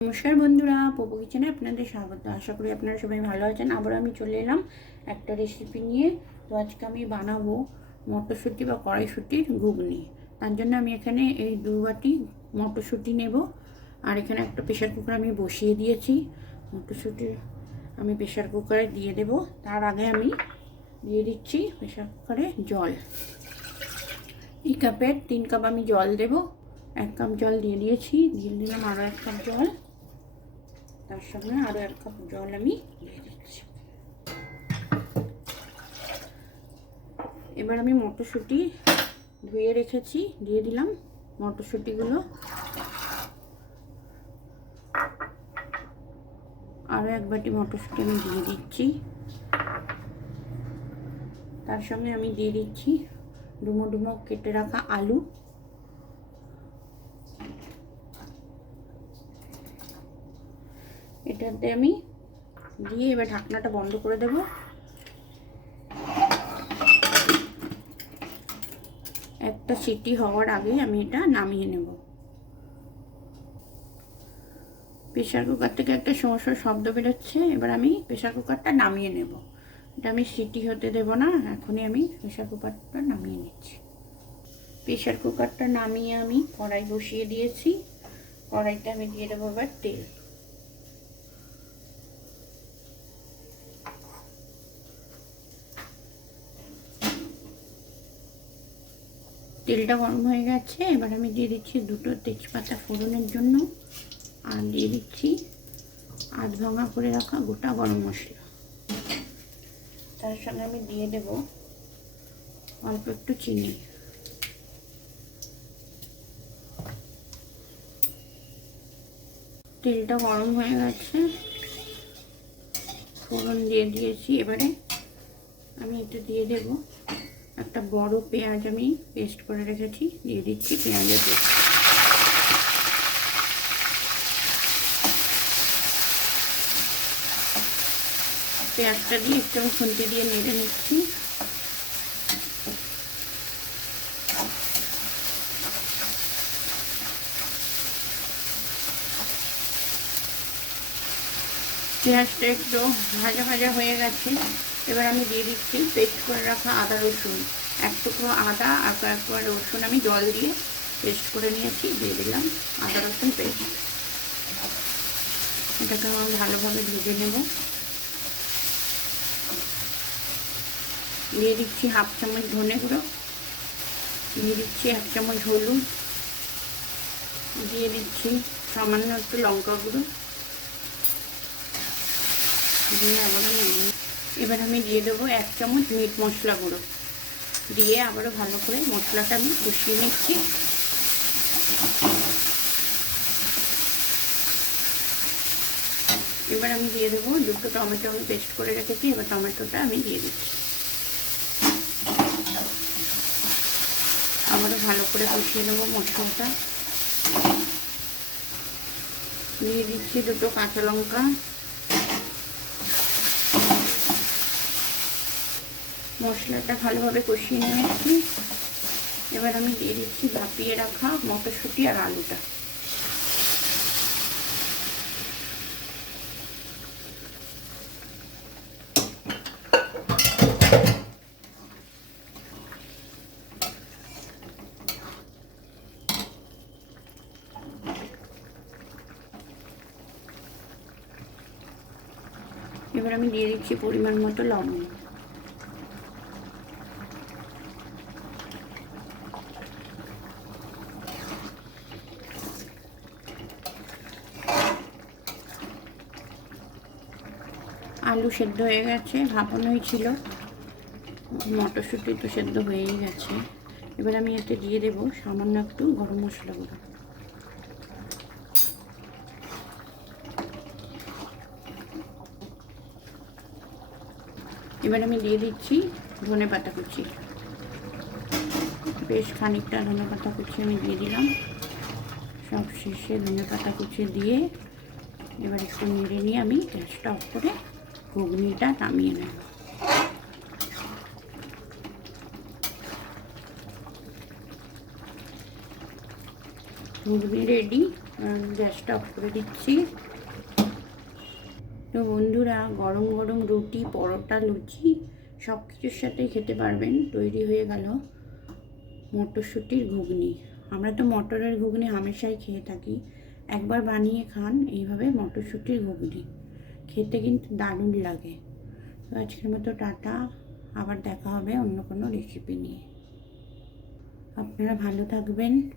নমস্কার বন্ধুরা, পপু কিচেনে আপনাদের স্বাগত। আশা করি আপনারা সবাই ভালো আছেন। আবার আমি চলে এলাম একটা রেসিপি নিয়ে। তো আজকে আমি বানাবো মটরশুঁটি বা কড়াইশুঁটির ঘুগনি। তার জন্য আমি এখানে এই দু বাটি মটরশুঁটি নেব। আর এখানে একটা প্রেশার কুকার আমি বসিয়ে দিয়েছি। মটরশুঁটি আমি প্রেশার কুকারে দিয়ে দেব। তার আগে আমি দিয়ে দিচ্ছি প্রেশার কুকারে জল। এই কাপের তিন কাপ আমি জল দেব। এক কাপ জল দিয়ে দিয়েছি। দিয়ে দিলাম আরও এক কাপ জল। তার সঙ্গে আরও এক কাপ জল আমি দিয়ে দিচ্ছি। এবার আমি মটরশুঁটি ধুয়ে রেখেছি, দিয়ে দিলাম মটরশুঁটিগুলো। আরও এক বাটি মটরশুঁটি আমি দিয়ে দিচ্ছি। তার সঙ্গে আমি দিয়ে দিচ্ছি ডুমো ডুমো কেটে রাখা আলু। এটাতে আমি দিয়ে এবার ঢাকনাটা বন্ধ করে দেব। একটা সিটি হওয়ার আগে আমি এটা নামিয়ে নেব। প্রেশার কুকার থেকে একটা সমস্যার শব্দ বেরোচ্ছে, এবার আমি প্রেশার কুকারটা নামিয়ে নেব। এটা আমি সিটি হতে দেব না, এখনই আমি প্রেশার কুকারটা নামিয়ে নিচ্ছি। প্রেশার কুকারটা নামিয়ে আমি কড়াই বসিয়ে দিয়েছি। কড়াইতে আমি দিয়ে দেবো এবার তেল। তেলটা গরম হয়ে গেছে, এবার আমি দিয়ে দিচ্ছি দুটো তেজপাতা ফোড়নের জন্য। আর দিয়ে দিচ্ছি আধ ভাঙা করে রাখা গোটা গরম মশলা। তার সঙ্গে আমি দিয়ে দেব অল্প একটু চিনি। তেলটা গরম হয়ে গেছে। ফোড়ন দিয়ে দিয়েছি, এবারে আমি এটা দিয়ে দেব একটা বড় পেঁয়াজ আমি পেস্ট করে রেখেছি, দিয়ে দিচ্ছি পেঁয়াজের পেস্ট। পেঁয়াজটা দিয়ে একটু আমি খুন্তি দিয়ে নেড়ে নিচ্ছি। পেঁয়াজটা একটু ভাজা ভাজা হয়ে গেছে। এবার আমি দিয়ে দিচ্ছি পেস্ট করে রাখা আদা রসুন। এক টুকরো আদা আর কয়েকবার রসুন আমি জল দিয়ে পেস্ট করে নিয়েছি, দিয়ে দিলাম আদা রসুন পেস্ট। এটাকে আমি ভালোভাবে ভেজে নেব। দিয়ে দিচ্ছি হাফ চামচ ধনে গুঁড়ো, দিয়ে দিচ্ছি এক চামচ হলুদ, দিয়ে দিচ্ছি সামান্য একটু লঙ্কা গুঁড়ো। দিয়ে আবারও এবার আমি দিয়ে দেবো এক চামচ মিট মশলা গুঁড়ো। দিয়ে আবারও ভালো করে মশলাটা আমি কষিয়ে নিচ্ছি। এবার আমি দিয়ে দেবো দুটো টমেটো আমি পেস্ট করে রেখেছি, এবার টমেটোটা আমি দিয়ে দিচ্ছি। আবারও ভালো করে কষিয়ে নেব মশলাটা। দিয়ে দিচ্ছি দুটো কাঁচা লঙ্কা। মশলাটা ভালোভাবে কষিয়ে নিয়েছি এবার আমি দিয়ে দিচ্ছি ভাপিয়ে রাখা মটরশুঁটি আর আলুটা। এবার আমি দিয়ে দিচ্ছি পরিমাণ মতো লবণ। আলু সেদ্ধ হয়ে গেছে ভাপানোই ছিল। মটরশুঁটি তো সেদ্ধ হয়েই গেছে। এবার আমি এতে দিয়ে দেবো সামান্য একটু গরম মশলা গুঁড়ো। এবার আমি দিয়ে দিচ্ছি ধনে পাতা কুচি। বেশ খানিকটা ধনে পাতা কুচি আমি দিয়ে দিলাম। সব শেষে ধনে পাতা কুচি দিয়ে এবার একটু নেড়ে নিয়ে আমি গ্যাসটা অফ করে ঘুগনিটা নামিয়ে নেব। ঘুগনি রেডি গ্যাসটা অফ করে দিচ্ছি। তো বন্ধুরা, গরম গরম রুটি, পরোটা, লুচি সব কিছুর সাথেই খেতে পারবেন, তৈরি হয়ে গেল মটরশুঁটির ঘুগনি। আমরা তো মটরের ঘুগনি হামেশাই খেয়ে থাকি। একবার বানিয়ে খান, এইভাবে মটরশুঁটির ঘুগনি। খেতে কিন্তু দারুণ লাগে। তো আজকের মতো টাটা। আবার দেখা হবে অন্য কোনো রেসিপি নিয়ে। আপনারা ভালো থাকবেন।